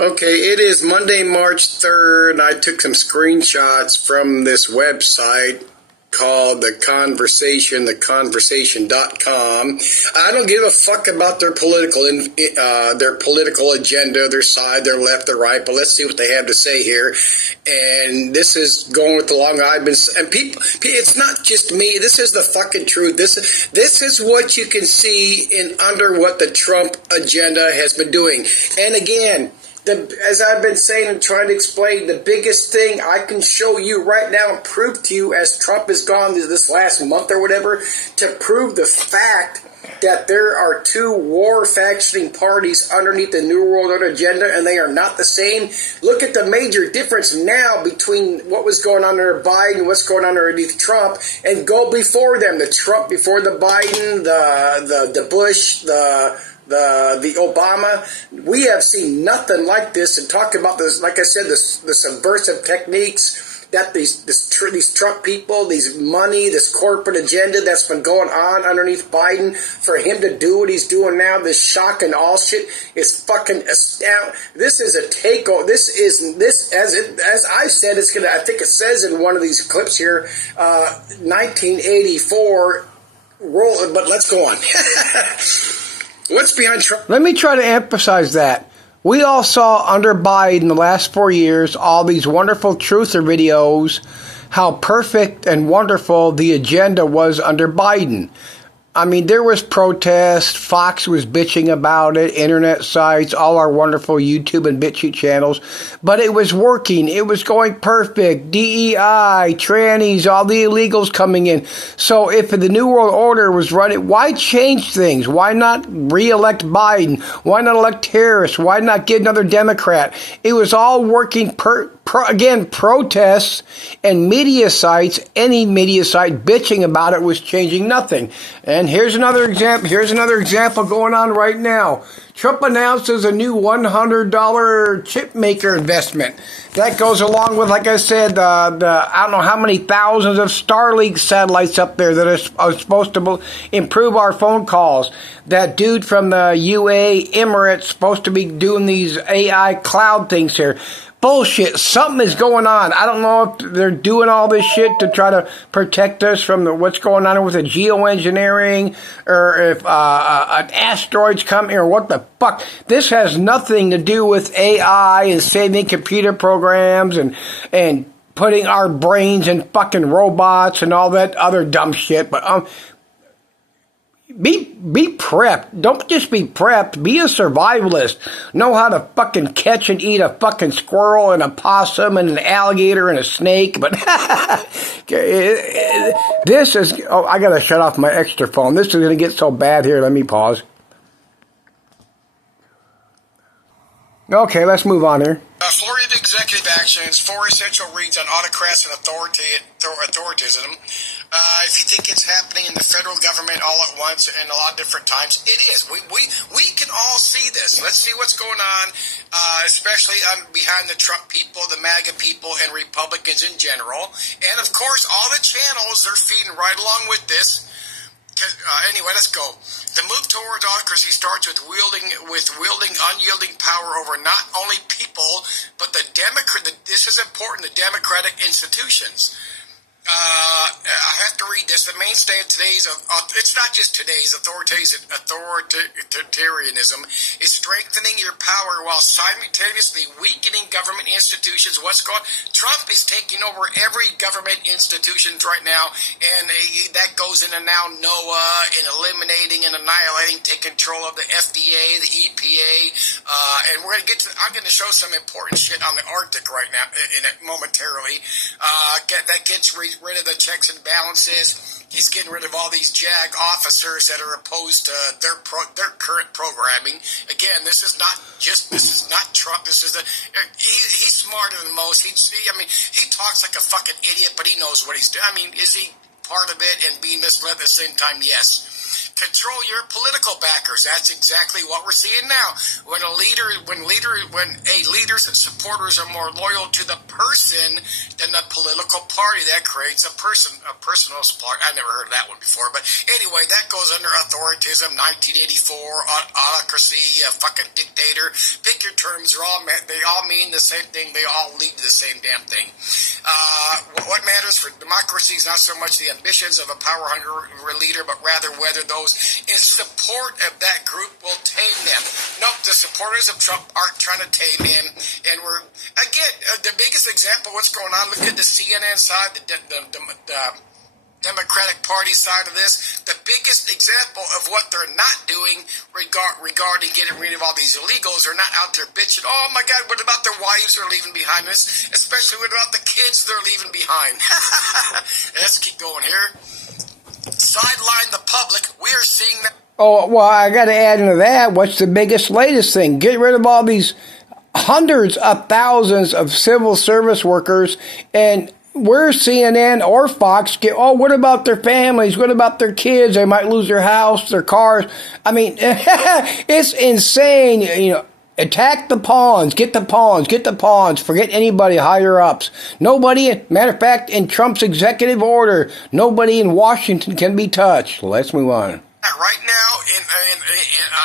Okay, it is Monday, March 3rd. I took some screenshots from this website called The Conversation, theconversation.com. I don't give a fuck about their political agenda, their side, their left, their right, but let's see what they have to say here. And this is going with the long I've been, and people, it's not just me. This is the fucking truth. This is what you can see in under what the Trump agenda has been doing. And again, as I've been saying and trying to explain, the biggest thing I can show you right now and prove to you as Trump has gone this last month or whatever, to prove the fact that there are two war factioning parties underneath the New World Order agenda, and they are not the same. Look at the major difference now between what was going on under Biden and what's going on underneath Trump, and go before them. The Trump before the Biden, the Bush, the Obama. We have seen nothing like this, and talk about this, like I said, the subversive techniques that these Trump people, these money, this corporate agenda that's been going on underneath Biden, for him to do what he's doing now, this shock and all shit is fucking astounding. This is a takeover. This as I said, it's gonna. I think it says in one of these clips here, 1984. Roll, but let's go on. What's behind Trump? Let me try to emphasize that. We all saw under Biden the last 4 years all these wonderful truther videos, how perfect and wonderful the agenda was under Biden. I mean, there was protest, Fox was bitching about it, internet sites, all our wonderful YouTube and BitChute channels, but it was working, it was going perfect, DEI, trannies, all the illegals coming in. So if the New World Order was running, why change things? Why not re-elect Biden? Why not elect Harris? Why not get another Democrat? It was all working again, protests and media sites, any media site bitching about it was changing nothing. And here's another example. Here's another example going on right now. Trump announces a new $100 chip maker investment. That goes along with, like I said, I don't know how many thousands of Starlink satellites up there that are supposed to improve our phone calls. That dude from the UA Emirates supposed to be doing these AI cloud things here. Bullshit. Something is going on. I don't know if they're doing all this shit to try to protect us from what's going on with the geoengineering, or if an asteroid's coming, or what the fuck. This has nothing to do with AI and saving computer programs and putting our brains in fucking robots and all that other dumb shit. But Be prepped. Don't just be prepped. Be a survivalist. Know how to fucking catch and eat a fucking squirrel and a possum and an alligator and a snake. But this is... Oh, I gotta shut off my extra phone. This is gonna get so bad here. Let me pause. Okay, let's move on here. Florida executive actions, 4 essential reads on autocrats and authoritism. If you think it's happening in the federal government all at once and a lot of different times, it is. We can all see this. Let's see what's going on, especially behind the Trump people, the MAGA people, and Republicans in general. And, of course, all the channels are feeding right along with this. Anyway, let's go. The move towards autocracy starts with wielding unyielding power over not only people, but this is important, the democratic institutions. I have to read this. The mainstay of today's, it's not just today's, authoritarianism is strengthening your power while simultaneously weakening government institutions. What's going on? Trump is taking over every government institution right now, and that goes into now NOAA and eliminating and annihilating, take control of the FDA, the EPA, and we're going to I'm going to show some important shit on the Arctic right now, momentarily. That gets rid of the checks and balances. He's getting rid of all these JAG officers that are opposed to their current programming. Again, this is not Trump. This is he's smarter than most. He talks like a fucking idiot, but he knows what he's doing. I mean, is he part of it and being misled at the same time? Yes. control your political backers. That's exactly what we're seeing now. When a leader's supporters are more loyal to the person than the political party, that creates a personal party. I never heard of that one before, but anyway, that goes under authoritarianism, 1984, autocracy, fucking dictator. Pick your terms. They all mean the same thing. They all lead to the same damn thing. What matters for democracy is not so much the ambitions of a power-hungry leader, but rather whether those in support of that group will tame them. Nope, the supporters of Trump aren't trying to tame him. And we're, again, the biggest example of what's going on, look at the CNN side, the Democratic Party side of this. The biggest example of what they're not doing regarding getting rid of all these illegals, they're not out there bitching, oh my God, what about their wives they're leaving behind us? Especially what about the kids they're leaving behind? Let's keep going here. Sideline the public. We are seeing that. Oh, well, I got to add into that, what's the latest thing? Get rid of all these hundreds of thousands of civil service workers, and where CNN or Fox what about their families? What about their kids? They might lose their house, their cars. I mean, it's insane. You know, attack the pawns, get the pawns, forget anybody higher ups. Nobody, matter of fact, in Trump's executive order, nobody in Washington can be touched. Let's move on. Right now,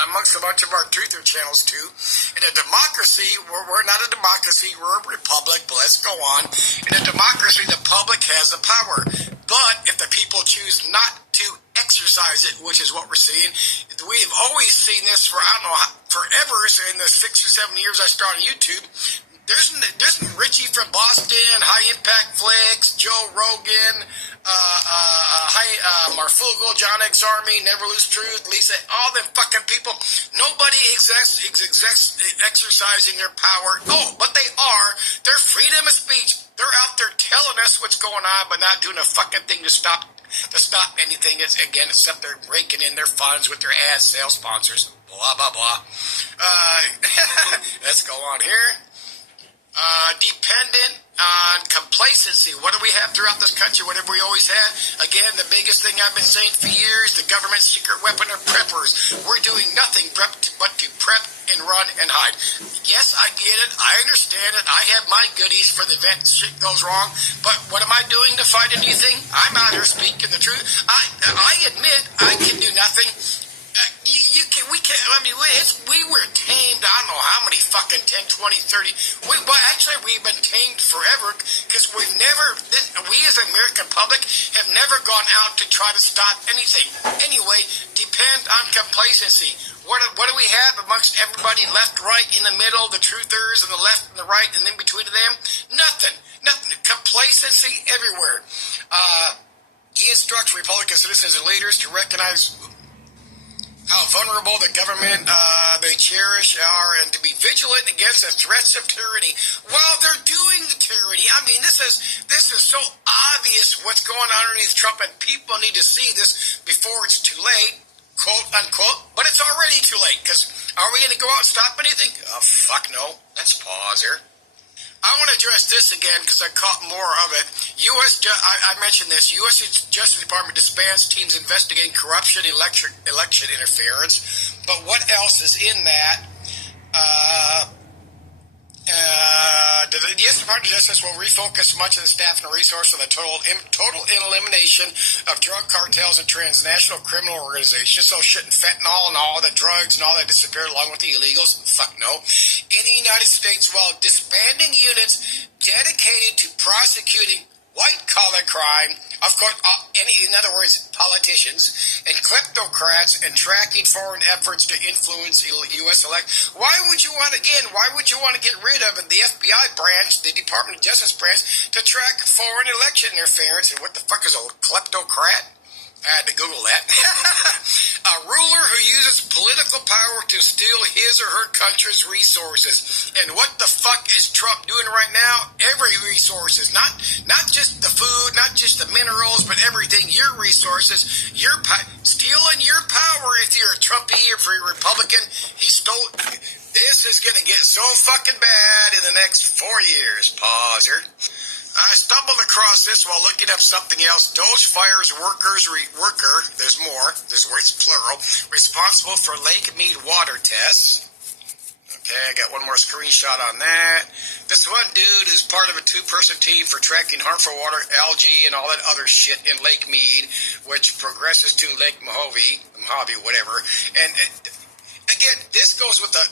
amongst a bunch of our truther channels too, in a democracy, we're not a democracy, we're a republic, but let's go on. In a democracy, the public has the power. But if the people choose not to exercise it, which is what we're seeing, we've always seen this for, I don't know, forever, so in the 6 or 7 years I started YouTube. There's Richie from Boston, High Impact Flicks, Joe Rogan, Marfugo, John X Army, Never Lose Truth, Lisa, all them fucking people. Nobody is exercising their power. Oh, but they are. Their freedom of speech. They're out there telling us what's going on, but not doing a fucking thing to stop anything. It's, again, except they're raking in their funds with their ad sales sponsors. Blah, blah, blah. Let's go on here. Dependent on complacency. What do we have throughout this country? Whatever we always had. Again, the biggest thing I've been saying for years, the government's secret weapon are preppers. We're doing nothing but to prep and run and hide. Yes, I get it. I understand it. I have my goodies for the event shit goes wrong. But what am I doing to fight anything? I'm out here speaking the truth. I admit I can do nothing. We were tamed, I don't know how many fucking 10, 20, 30. We've been tamed forever because we as the American public have never gone out to try to stop anything. Anyway, depend on complacency. What do we have amongst everybody, left, right, in the middle, the truthers, and the left and the right, and in between them? Nothing. Complacency everywhere. He instructs Republican citizens and leaders to recognize how vulnerable the government they cherish are, and to be vigilant against the threats of tyranny while they're doing the tyranny. I mean, this is so obvious what's going on underneath Trump, and people need to see this before it's too late, quote unquote. But it's already too late, because are we going to go out and stop anything? Oh, fuck no. Let's pause here. I want to address this again because I caught more of it. I mentioned this. U.S. Justice Department disbands teams investigating corruption, election interference. But what else is in that? The U.S. Department of Justice will refocus much of the staff and resources on the total elimination of drug cartels and transnational criminal organizations. So shouldn't fentanyl and all the drugs and all that disappear along with the illegals? Fuck no. In the United States, while disbanding units dedicated to prosecuting white-collar crime, of course, in other words, politicians, and kleptocrats, and tracking foreign efforts to influence U.S. elect. Why would you want to get rid of the FBI branch, the Department of Justice branch, to track foreign election interference? And what the fuck is a kleptocrat? I had to Google that. A ruler who uses political power to steal his or her country's resources. And what the fuck is Trump doing right now? Every resources, not just the food, not just the minerals, but everything. Your resources, stealing your power. If you're a Trumpy or if you're a Republican, he stole. This is going to get so fucking bad in the next 4 years. Pause here. I stumbled across this while looking up something else. Doge fires worker, there's more, it's plural, responsible for Lake Mead water tests. Okay, I got one more screenshot on that. This one dude is part of a two-person team for tracking harmful water, algae, and all that other shit in Lake Mead, which progresses to Lake Mojave, whatever. And again, this goes with the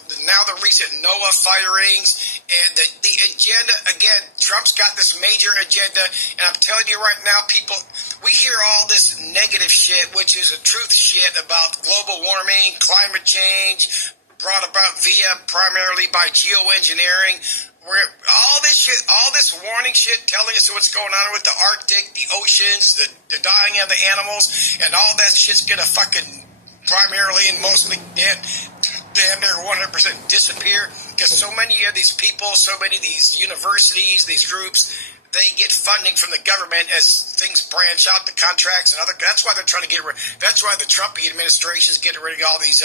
recent NOAA firings and the agenda. Again, Trump's got this major agenda, and I'm telling you right now, people, we hear all this negative shit, which is a truth shit about global warming, climate change, brought about primarily by geoengineering. All this warning shit telling us what's going on with the Arctic, the oceans, the dying of the animals, and all that shit's gonna fucking primarily and mostly damn near 100% disappear, because so many of these people, so many of these universities, these groups, they get funding from the government as things branch out, the contracts and other. That's why they're trying to get rid. That's why the Trump administration is getting rid of all these.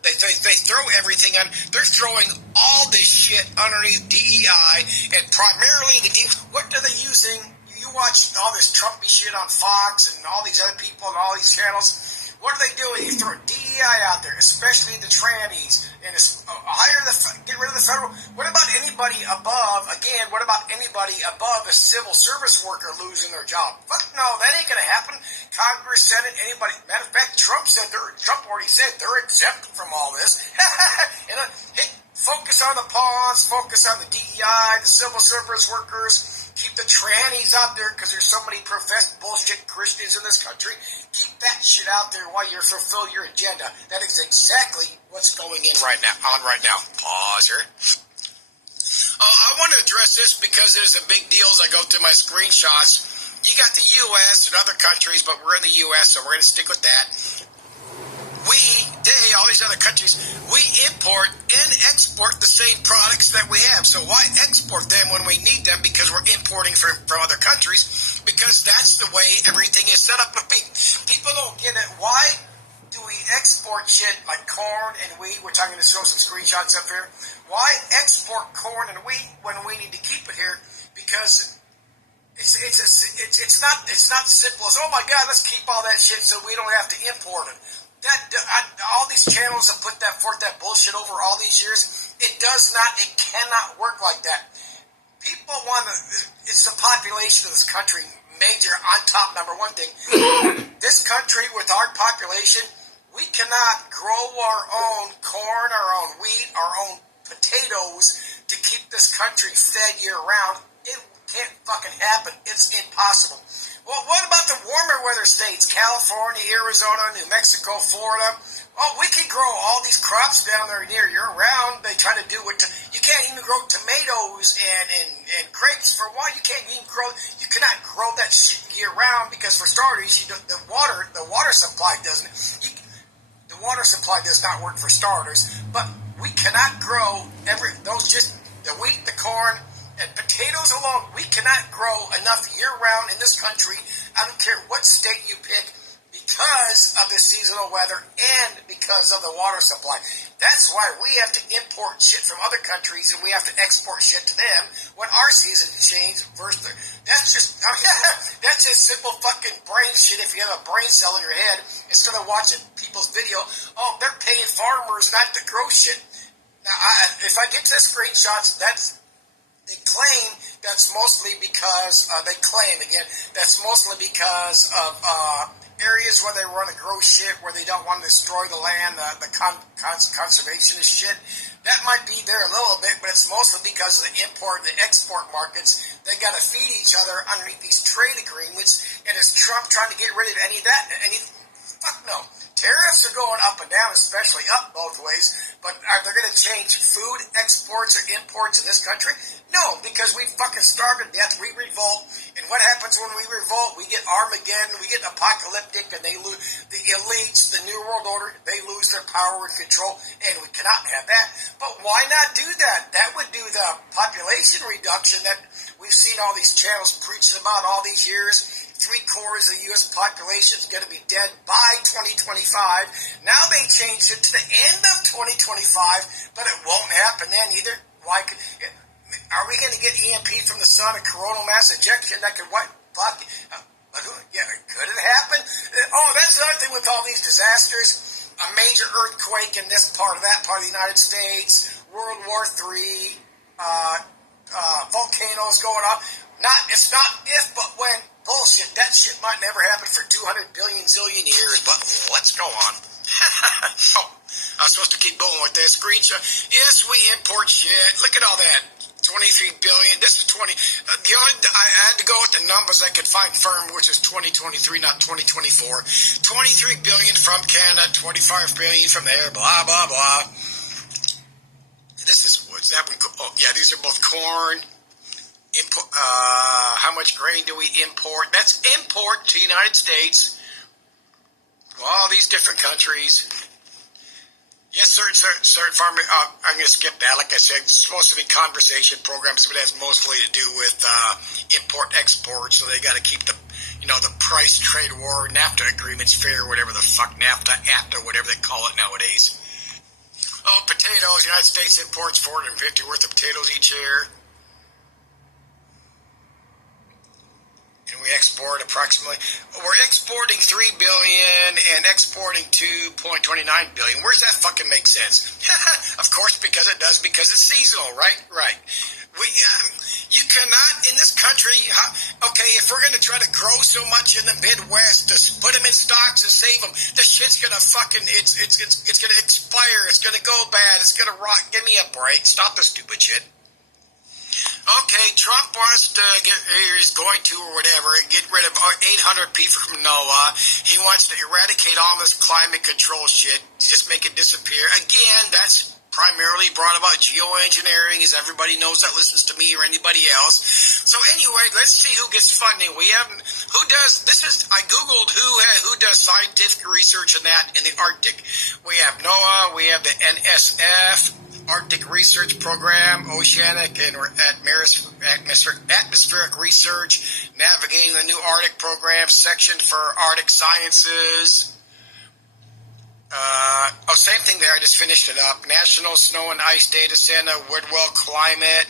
They throw everything on. They're throwing all this shit underneath DEI, and primarily what are they using? You watch all this Trumpy shit on Fox and all these other people and all these channels. What are they doing? You throw DEI out there, especially the trannies, and get rid of the federal. What about anybody above? Again, what about anybody above a civil service worker losing their job? Fuck no, that ain't gonna happen. Congress, Senate, anybody. Matter of fact, Trump already said they're exempt from all this. And hey, focus on the pawns, focus on the DEI, the civil service workers. Keep the trannies out there, because there's so many professed bullshit Christians in this country. Keep that shit out there while you fulfill your agenda. That is exactly what's going on right now. Pause here. I want to address this because it is a big deal as I go through my screenshots. You got the U.S. and other countries, but we're in the U.S., so we're going to stick with that. All these other countries, we import and export the same products that we have. So why export them when we need them? Because we're importing from other countries, because that's the way everything is set up. But people don't get it. Why do we export shit like corn and wheat, which I'm going to show some screenshots up here? Why export corn and wheat when we need to keep it here? Because it's not simple as, oh my God, let's keep all that shit so we don't have to import it. All these channels have put forth that bullshit over all these years. It cannot work like that. People it's the population of this country, major on top number one thing. This country with our population, we cannot grow our own corn, our own wheat, our own potatoes to keep this country fed year round. It can't fucking happen. It's impossible. Well, what about the warmer weather states? California, Arizona, New Mexico, Florida. Oh, we can grow all these crops down there near year-round. They try to do it. You can't even grow tomatoes and grapes for why? You cannot grow that shit year-round, because for starters, the water supply doesn't. The water supply does not work for starters. But we cannot grow the wheat, the corn, and potatoes alone. We cannot grow enough year-round in this country. I don't care what state you pick, because of the seasonal weather and because of the water supply. That's why we have to import shit from other countries, and we have to export shit to them when our season changes versus that's just simple fucking brain shit. If you have a brain cell in your head, instead of watching people's video, they're paying farmers not to grow shit. Now, if I get to the screenshots, they claim that's mostly because of areas where they want to grow shit, where they don't want to destroy the land, the conservationist shit. That might be there a little bit, but it's mostly because of the import and the export markets. They got to feed each other underneath these trade agreements, and is Trump trying to get rid of any of that? Fuck no. Tariffs are going up and down, especially up both ways, but are they going to change food exports or imports in this country? No, because we fucking starved to death. We revolt, and what happens when we revolt? We get Armageddon, we get apocalyptic, and they lose the elites, the New World Order, they lose their power and control, and we cannot have that. But why not do that? That would do the population reduction that we've seen all these channels preaching about all these years. 3/4 of the U.S. population is going to be dead by 2025. Now they changed it to the end of 2025, but it won't happen then either. Why? Are we going to get EMP from the sun, a coronal mass ejection that could what? Fuck. Yeah, could it happen? Oh, that's another thing with all these disasters. A major earthquake in this part of that part of the United States, World War III, volcanoes going off. It's not if, but when. Bullshit. That shit might never happen for 200 billion zillion years, but let's go on. Oh, I was supposed to keep going with this screenshot. Yes, we import shit. Look at all that. 23 billion. This is 20. I had to go with the numbers I could find firm, which is 2023, not 2024. 23 billion from Canada, 25 billion from there, blah, blah, blah. This is, what's that one? Oh, yeah, these are both corn. How much grain do we import? That's import to the United States. All these different countries. Yes, certain farming. I'm going to skip that. Like I said, it's supposed to be conversation programs, but it has mostly to do with import export. So they got to keep the price trade war, NAFTA agreements fair, whatever the fuck NAFTA, AFTA, whatever they call it nowadays. Oh, potatoes. United States imports 450 worth of potatoes each year. And we export we're exporting 3 billion and exporting 2.29 billion. Where's that fucking make sense? Of course, because it's seasonal, right? Right. You cannot, in this country, if we're going to try to grow so much in the Midwest, to put them in stocks and save them, this shit's going to fucking, it's going to expire, it's going to go bad, it's going to rot. Give me a break. Stop the stupid shit. Okay, Trump wants to is going to, or whatever, get rid of 800 people from NOAA. He wants to eradicate all this climate control shit, just make it disappear. Again, that's primarily brought about geoengineering, as everybody knows that listens to me or anybody else. So anyway, let's see who gets funding. I Googled who does scientific research in that in the Arctic. We have NOAA, we have the NSF, Arctic Research Program, Oceanic and Atmospheric Research, Navigating the New Arctic Program, Section for Arctic Sciences. Same thing there, I just finished it up. National Snow and Ice Data Center, Woodwell Climate.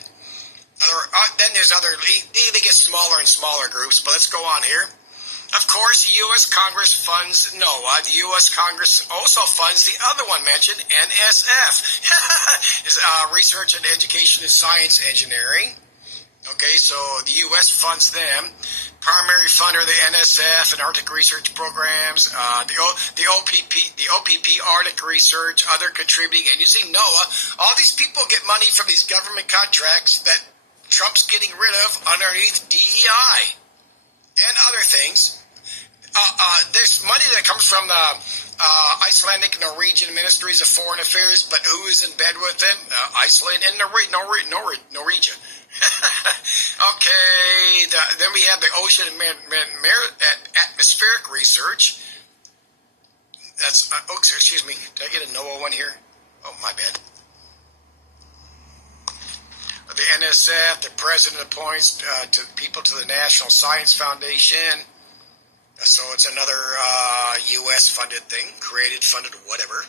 Then there's they get smaller and smaller groups, but let's go on here. Of course, the U.S. Congress funds NOAA. The U.S. Congress also funds the other one mentioned, NSF, is Research and Education and Science Engineering. Okay, so the U.S. funds them. Primary funder, the NSF and Arctic Research Programs, the OPP, Arctic Research, other contributing agency, NOAA. All these people get money from these government contracts that Trump's getting rid of underneath DEI and other things. There's money that comes from the Icelandic and Norwegian Ministries of Foreign Affairs, but who is in bed with them? Iceland and Norwegian. Okay, then we have the Ocean and Atmospheric Research. That's, excuse me, did I get a NOAA one here? Oh, my bad. The NSF, the president appoints people to the National Science Foundation. So it's another U.S. funded thing, created, funded, whatever.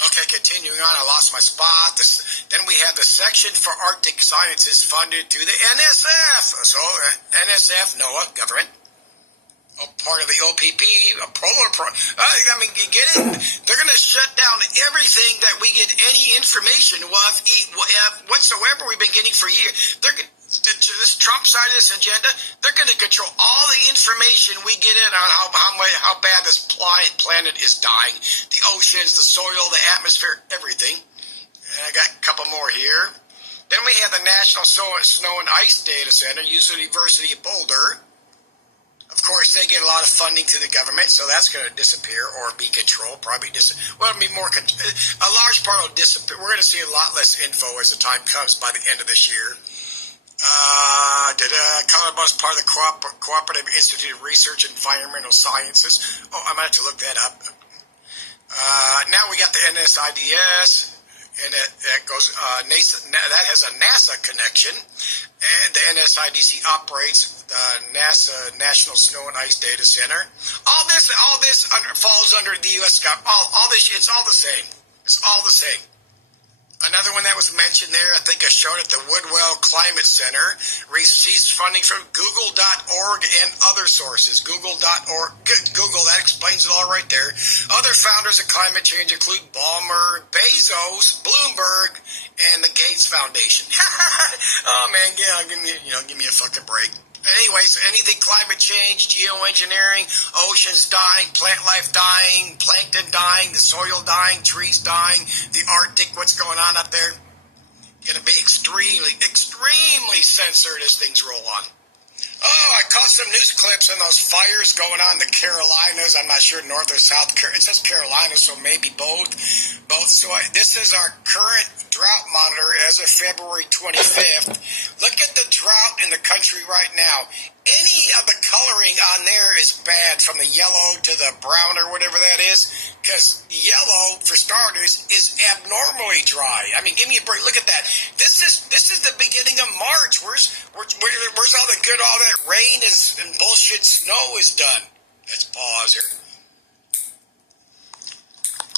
Okay, continuing on, I lost my spot. Then we have the Section for Arctic Sciences funded through the NSF. So NSF, NOAA, government. Part of the OPP, you get it? They're going to shut down everything that we get any information whatsoever we've been getting for years. This Trump side of this agenda, they're going to control all the information we get in on how bad this planet is dying. The oceans, the soil, the atmosphere, everything. And I got a couple more here. Then we have the National Snow and Ice Data Center, University of Boulder. Of course, they get a lot of funding through the government, so that's going to disappear or be controlled. Probably it'll be more. A large part will disappear. We're going to see a lot less info as the time comes by the end of this year. Colorado is part of the Cooperative Institute of Research and Environmental Sciences. Oh, I might have to look that up. Now we got the NSIDS, and that goes. That has a NASA connection, and the NSIDC operates the NASA National Snow and Ice Data Center. All this falls under the U.S. government. All this, it's all the same. It's all the same. Another one that was mentioned there, I think I showed at the Woodwell Climate Center, receives funding from Google.org and other sources. Google.org, Google, that explains it all right there. Other founders of climate change include Ballmer, Bezos, Bloomberg, and the Gates Foundation. Oh man, yeah, give me a fucking break. Anyways, anything climate change, geoengineering, oceans dying, plant life dying, plankton dying, the soil dying, trees dying, the Arctic, what's going on up there? Going to be extremely, extremely censored as things roll on. Oh, I caught some news clips on those fires going on in the Carolinas. I'm not sure North or South Carolina. It says Carolina, so maybe both. So this is our current drought monitor as of February 25th. Look at the drought in the country right now. Any of the coloring on there is bad, from the yellow to the brown or whatever that is, because yellow, for starters, is abnormally dry. I mean, give me a break. Look at that. This is the beginning of March. Where's all the good, all that rain and bullshit snow is done? Let's pause here.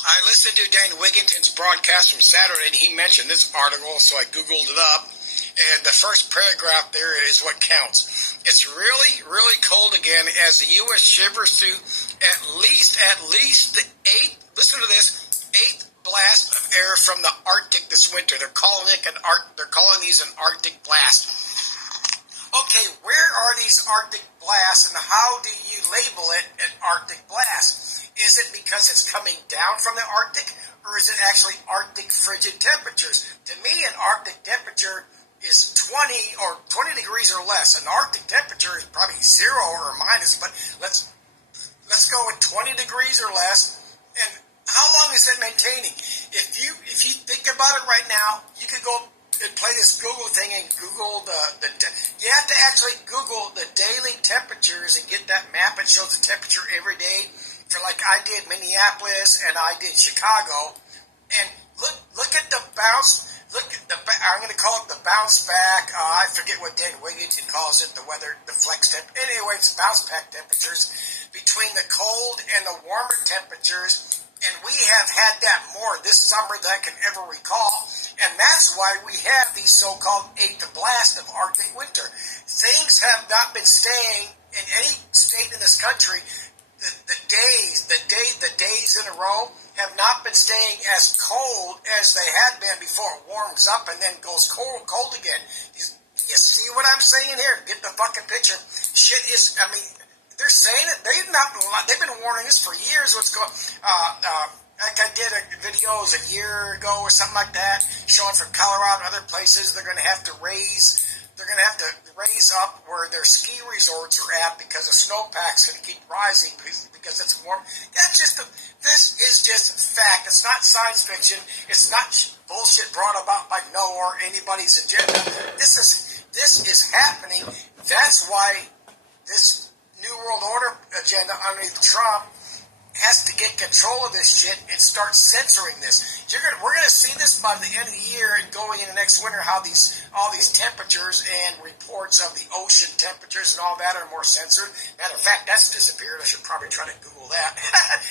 I listened to Dan Wigginton's broadcast from Saturday, and he mentioned this article, so I Googled it up. And the first paragraph there is what counts. It's really, really cold again as the U.S. shivers through at least the listen to this, eighth blast of air from the Arctic this winter. They're calling these an Arctic blast. Okay, where are these Arctic blasts, and how do you label it an Arctic blast? Is it because it's coming down from the Arctic, or is it actually Arctic frigid temperatures? To me, an Arctic temperature is 20 degrees or less. An Arctic temperature is probably 0 or minus, but let's go with 20 degrees or less. And how long is it maintaining? If you think about it right now, you could go and play this Google thing and Google you have to actually Google the daily temperatures and get that map. It shows the temperature every day. For like I did Minneapolis and I did Chicago, and look at the bounce. I'm going to call it the bounce back. I forget what Dan Wigginton calls it, the weather, the flex temp. Anyway, it's bounce back temperatures between the cold and the warmer temperatures, and we have had that more this summer than I can ever recall, and that's why we have these so-called eighth blast of Arctic winter. Things have not been staying in any state in this country. The days in a row have not been staying as cold as they had been before it warms up and then goes cold again. You see what I'm saying here? Get the fucking picture. Shit is, I mean, they're saying it. They've been warning us for years. What's going? Like I did videos a year ago or something like that, showing from Colorado and other places they're going to have to raise up where their ski resorts are at because the snowpack's going to keep rising because it's warm. This is just fact. It's not science fiction. It's not bullshit brought about by Noah or anybody's agenda. This is happening. That's why this New World Order agenda underneath Trump has to get control of this shit and start censoring this. We're going to see this by the end of the year and going into next winter, how all these temperatures and reports of the ocean temperatures and all that are more censored. Matter of fact, that's disappeared. I should probably try to Google that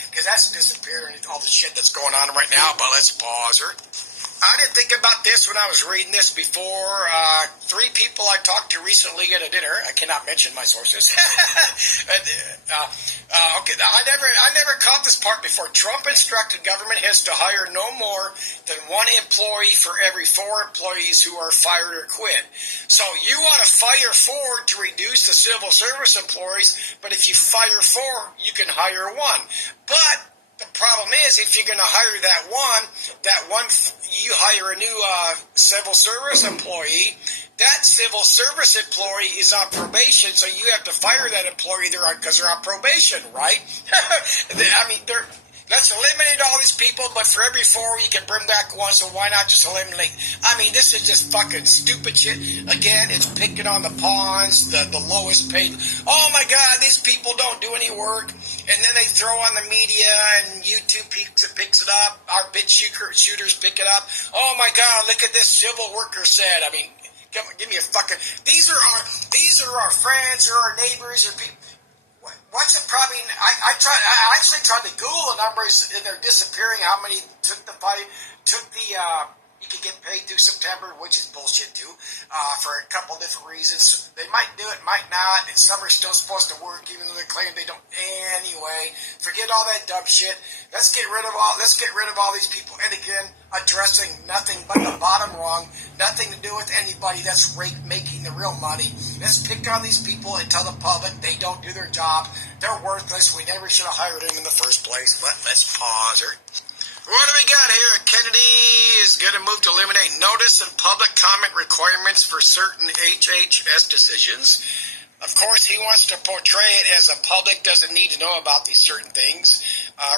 because that's disappeared and all the shit that's going on right now. But let's pause her. I didn't think about this when I was reading this before. 3 people I talked to recently at a dinner. I cannot mention my sources. Okay, I never caught this part before. Trump instructed government heads to hire no more than 1 employee for every 4 employees who are fired or quit. So you want to fire 4 to reduce the civil service employees, but if you fire 4, you can hire 1. But the problem is, if you're going to hire that one, you hire a new civil service employee. That civil service employee is on probation, so you have to fire that employee because they're on probation, right? I mean, let's eliminate all these people, but for every 4, you can bring back 1, so why not just eliminate? I mean, this is just fucking stupid shit. Again, it's picking on the pawns, the lowest paid. Oh my God, these people don't do any work. And then they throw on the media and YouTube picks it up. Our bit shooters pick it up. Oh my God, look at this civil worker said. I mean, come on, give me a fucking. These are our friends or our neighbors or people. What's the problem? I actually tried to Google the numbers and they're disappearing. How many took the You can get paid through September, which is bullshit too, for a couple different reasons. They might do it, might not, and some are still supposed to work, even though they claim they don't. Anyway, forget all that dumb shit. Let's get rid of all these people. And again, addressing nothing but the bottom rung, nothing to do with anybody that's making the real money. Let's pick on these people and tell the public they don't do their job. They're worthless. We never should have hired them in the first place. But let's pause here. What do we got here? Kennedy is going to move to eliminate notice and public comment requirements for certain HHS decisions. Of course, he wants to portray it as the public doesn't need to know about these certain things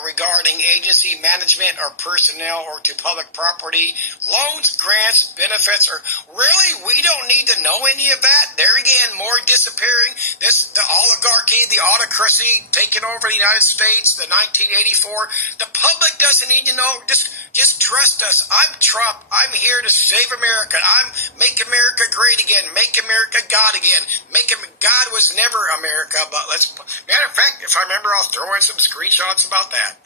regarding agency management or personnel or to public property, loans, grants, benefits, or really, we don't need to know any of that. There again, more disappearing. The oligarchy, the autocracy taking over the United States, the 1984. The public doesn't need to know. Just trust us. I'm Trump. I'm here to save America. I'm make America great again. Make America God again. God was never America, but matter of fact, if I remember, I'll throw in some screenshots about that.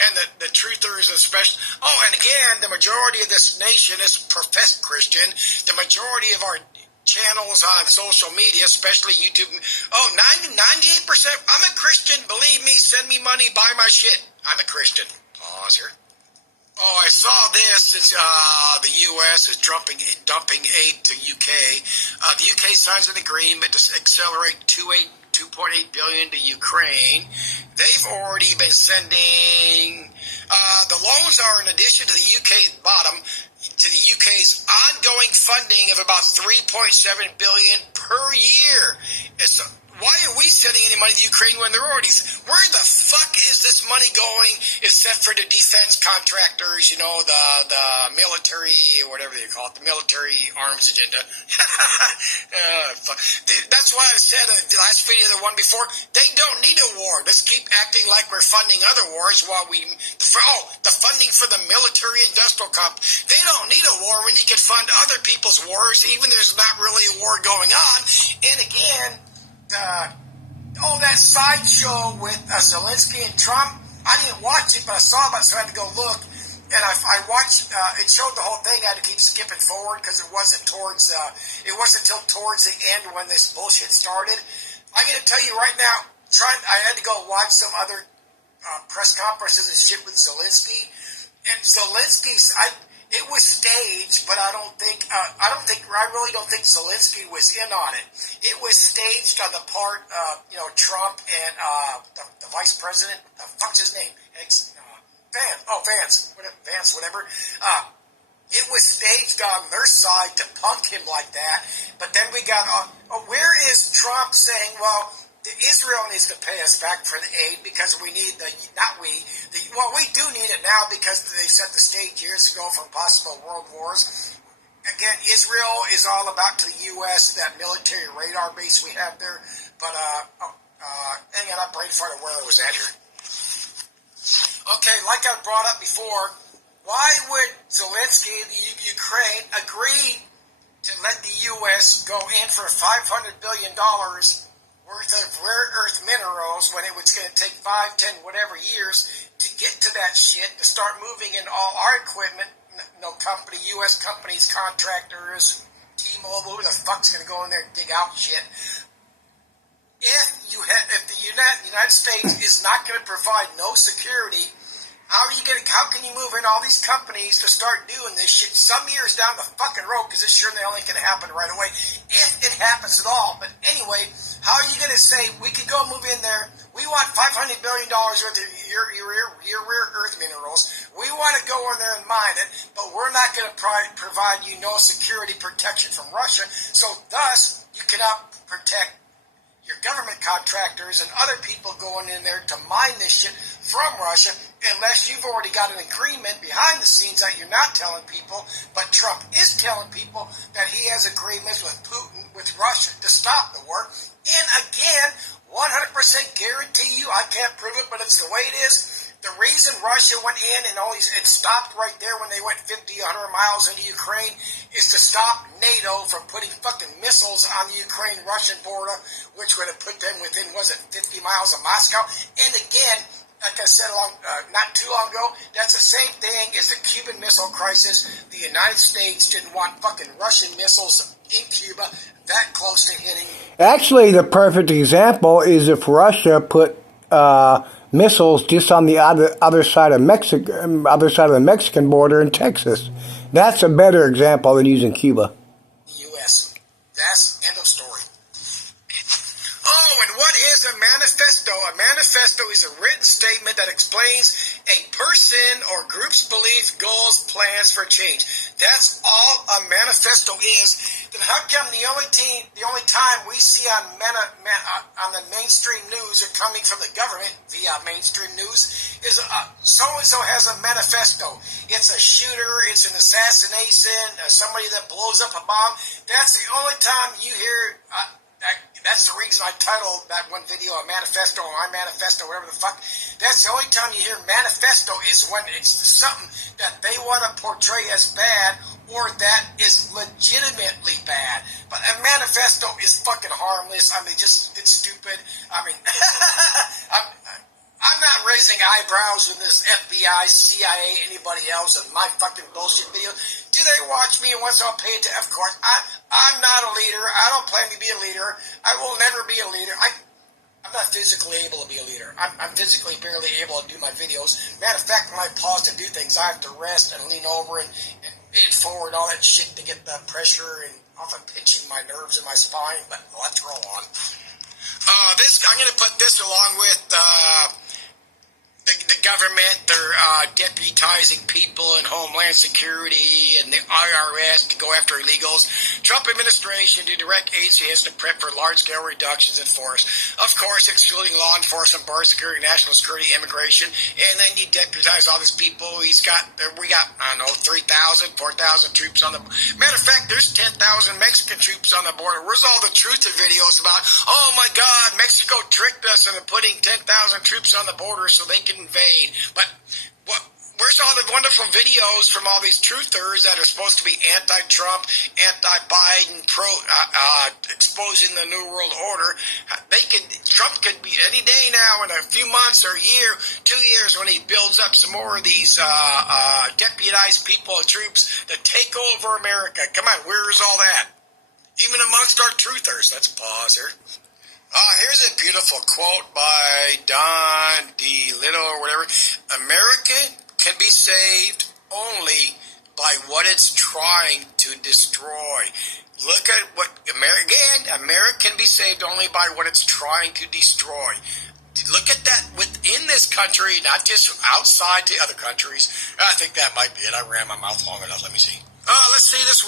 And the truthers especially. Oh, and again, the majority of this nation is professed Christian. The majority of our channels on social media, especially YouTube. Oh, 98%. I'm a Christian. Believe me, send me money, buy my shit. I'm a Christian. Pause here. Oh, I saw this. The U.S. is dumping aid to UK. The UK signs an agreement to accelerate $2.8 billion to Ukraine. They've already been sending. The loans are in addition to the UK's ongoing funding of about $3.7 billion per year. Why are we sending any money to Ukraine when they're already... Where the fuck is this money going except for the defense contractors, the military, or whatever they call it, the military arms agenda. That's why I said the last video, the one before, they don't need a war. Let's keep acting like we're funding other wars while the funding for the military industrial complex. They don't need a war when you can fund other people's wars, even there's not really a war going on. And again... that sideshow with Zelensky and Trump, I didn't watch it, but I saw it, so I had to go look. And I watched, it showed the whole thing. I had to keep skipping forward because it wasn't until towards the end when this bullshit started. I'm going to tell you right now, I had to go watch some other press conferences and shit with Zelensky. And Zelensky's, it was staged, but I really don't think Zelensky was in on it. It was staged on the part of, Trump and the vice president. The fuck's his name? Vance, whatever. It was staged on their side to punk him like that. But then we got, where is Trump saying, well, Israel needs to pay us back for the aid because we need we do need it now because they set the stage years ago for possible world wars. Again, Israel is all about to the U.S., that military radar base we have there. But, hang on, I'm brain farted where I was at here. Okay, like I brought up before, why would Zelensky, Ukraine, agree to let the U.S. go in for $500 billion worth of rare earth minerals when it was going to take 5, 10, whatever years to get to that shit, to start moving in all our equipment, U.S. companies, contractors, T-Mobile, who the fuck's going to go in there and dig out shit? If the United States is not going to provide no security, how can you move in all these companies to start doing this shit some years down the fucking road? Because it's surely only going to happen right away, if it happens at all. But anyway, how are you going to say we could go move in there? We want $500 billion worth of your rare earth minerals. We want to go in there and mine it, but we're not going to provide you no security protection from Russia. So thus, you cannot protect your government contractors and other people going in there to mine this shit from Russia, unless you've already got an agreement behind the scenes that you're not telling people. But Trump is telling people that he has agreements with Putin, with Russia, to stop the war. And again, 100% guarantee you, I can't prove it, but it's the way it is. The reason Russia went in and it stopped right there when they went 50, 100 miles into Ukraine is to stop NATO from putting fucking missiles on the Ukraine-Russian border, which would have put them within, 50 miles of Moscow. And again, like I said not too long ago, that's the same thing as the Cuban Missile Crisis. The United States didn't want fucking Russian missiles in Cuba that close to hitting. Actually, the perfect example is if Russia put missiles just on the other side of the Mexican border in Texas. That's a better example than using Cuba. U.S. That's end of story. Oh, and what is a manifesto? A manifesto is a written statement that explains a person or group's beliefs, goals, plans for change. That's all a manifesto is. Then how come the only time we see on the mainstream news are coming from the government via mainstream news is so-and-so has a manifesto. It's a shooter, it's an assassination, somebody that blows up a bomb. That's the only time you hear... That's the reason I titled that one video a manifesto or my manifesto, whatever the fuck. That's the only time you hear manifesto is when it's something that they want to portray as bad or that is legitimately bad. But a manifesto is fucking harmless. I mean, it's stupid. I mean, I'm not raising eyebrows with this FBI, CIA, anybody else of my fucking bullshit videos. Do they watch me and once I'll pay it to? Of course. I'm not a leader. I don't plan to be a leader. I will never be a leader. I'm not physically able to be a leader. I'm physically barely able to do my videos. Matter of fact, when I pause to do things, I have to rest and lean over and forward, all that shit to get the pressure and off of pinching my nerves in my spine. But let's roll on. I'm going to put this along with... The government, they're deputizing people in Homeland Security and the IRS to go after illegals. Trump administration to direct agencies to prep for large-scale reductions in force. Of course, excluding law enforcement, border security, national security, immigration, and then you deputize all these people. We got, I don't know, 3,000, 4,000 troops on the... Matter of fact, there's 10,000 Mexican troops on the border. Where's all the truth of videos about, oh my God, Mexico tricked us into putting 10,000 troops on the border so they can invade? But where's all the wonderful videos from all these truthers that are supposed to be anti-Trump, anti-Biden, exposing the New World Order? Trump could be any day now, in a few months or a year, 2 years, when he builds up some more of these deputized people and troops to take over America. Come on, where's all that? Even amongst our truthers. Let's pause here. Here's a beautiful quote by Don DeLittle or whatever. America can be saved only by what it's trying to destroy. Look at what America can be saved only by what it's trying to destroy. Look at that within this country, not just outside to other countries. I think that might be it. I ran my mouth long enough. Let me see. Let's see this.